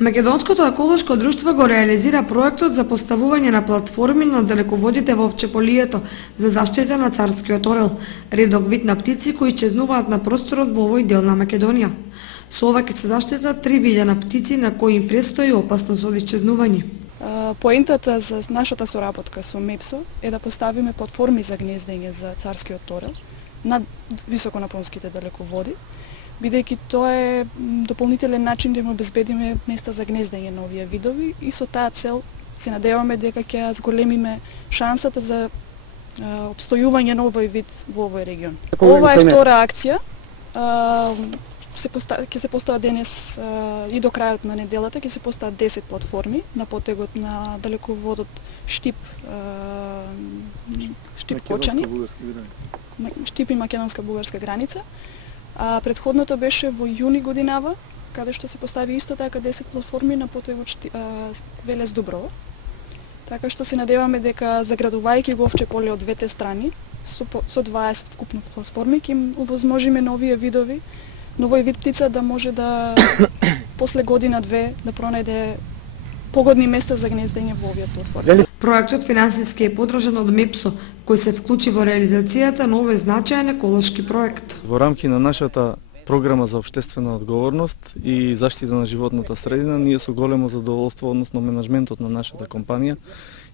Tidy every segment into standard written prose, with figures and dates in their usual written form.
Македонското еколошко друштво го реализира проектот за поставување на платформи на далеководите во Овчеполието за заштита на царскиот орел, редок вид на птици кои исчезнуваат на просторот во овој дел на Македонија. Со ова ќе се заштитат 3000 птици на кои им престои опасност од исчезнување. Поентата за нашата соработка со МЕПСО е да поставиме платформи за гнездење за царскиот орел на високонапонските далеководи, бидејќи тоа е дополнителен начин да им обезбедиме места за гнездење на овие видови и со таа цел се надеваме дека ќе зголемиме шансата за опстојување на овој вид во овој регион. Ова е втора акција. Ќе се постават денес и до крајот на неделата ќе се постават 10 платформи на потегот на далеководот Штип Кочани, Штип и македонска-бугарска граница. А предходното беше во јуни годинава, каде што се постави исто така 10 платформи на потегот Велес Дуброво. Така што се надеваме дека заградувајќи го Овчеполие од двете страни со 20 вкупно платформи ќе им овозможиме на овие видови, новој вид птица да може да после година-две да пронајде погодни места за гнездење во овие платформи. Проектот финансиски е подржан од МЕПСО, кој се вклучи во реализацијата на овој значаен еколошки проект. Во рамки на нашата програма за општествена одговорност и заштита на животната средина, ние со големо задоволство, односно менаџментот на нашата компанија,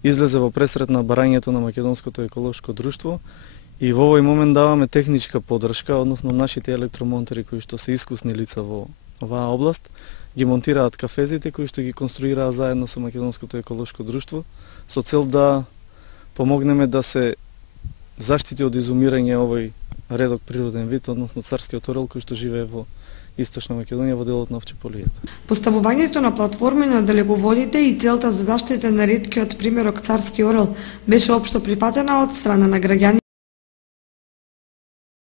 излезе во пресрет на барањето на Македонското еколошко друштво и во овој момент даваме техничка поддршка, односно нашите електромонтери кои што се искусни лица во оваа област, ги монтираат кафезите кои што ги конструираа заедно со Македонското еколошко друштво со цел да помогнеме да се заштити од изумирање овој редок природен вид, односно царскиот орел кој што живее во Источна Македонија во делот на Овчеполието. Поставувањето на платформи на далеководите и целта за заштита на реткиот примерок царски орел беше општо прифатена од страна на граѓани